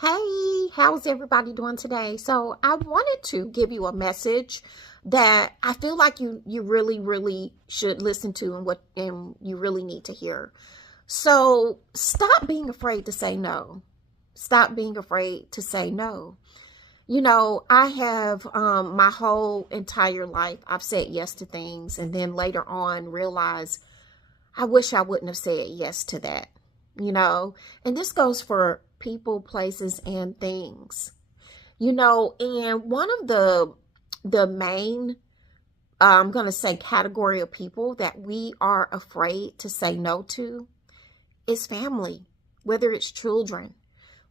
Hey, how's everybody doing today? So I wanted to give you a message that I feel like you really should listen to and you really need to hear. So stop being afraid to say no. Stop being afraid to say no. I have my whole entire life I've said yes to things and then later on realized I wish I wouldn't have said yes to that. And this goes for people, places, and things. And one of the main I'm going to say category of people that we are afraid to say no to is family, whether it's children,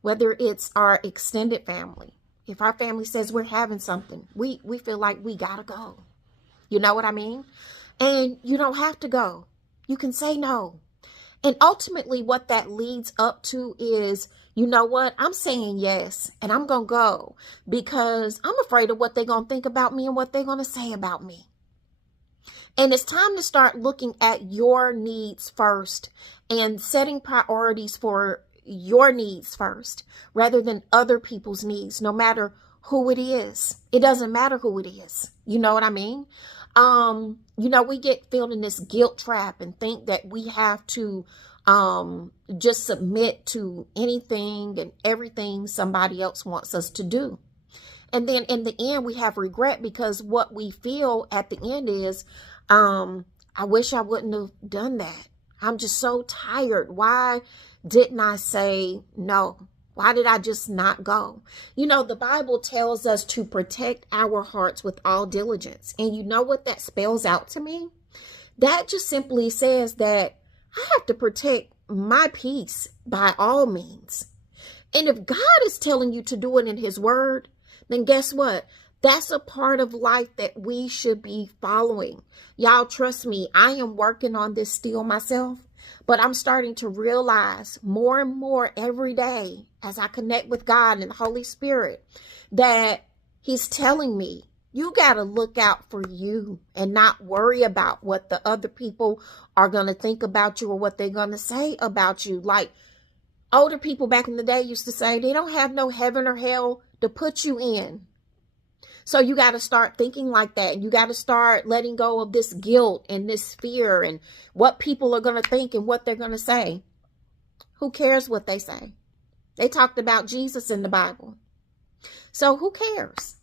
whether it's our extended family. If our family says we're having something, we feel like we got to go. You know what I mean? And you don't have to go. You can say no. And ultimately what that leads up to is, you know what? I'm saying yes, and I'm going to go because I'm afraid of what they're going to think about me and what they're going to say about me. And it's time to start looking at your needs first and setting priorities for your needs first rather than other people's needs, no matter who it is. It doesn't matter who it is. You know what I mean? We get filled in this guilt trap and think that we have to just submit to anything and everything somebody else wants us to do. And then in the end, we have regret because what we feel at the end is, I wish I wouldn't have done that. I'm just so tired. Why didn't I say no? Why did I just not go? The Bible tells us to protect our hearts with all diligence. And you know what that spells out to me? That just simply says that I have to protect my peace by all means. And if God is telling you to do it in his word, then guess what? That's a part of life that we should be following. Y'all, trust me, I am working on this still myself, but I'm starting to realize more and more every day as I connect with God and the Holy Spirit that he's telling me, you got to look out for you and not worry about what the other people are going to think about you or what they're going to say about you. Like older people back in the day used to say, they don't have no heaven or hell to put you in. So you got to start thinking like that. You got to start letting go of this guilt and this fear and what people are going to think and what they're going to say. Who cares what they say? They talked about Jesus in the Bible. So who cares?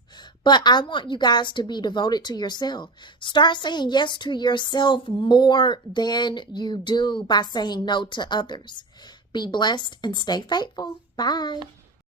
But I want you guys to be devoted to yourself. Start saying yes to yourself more than you do by saying no to others. Be blessed and stay faithful. Bye.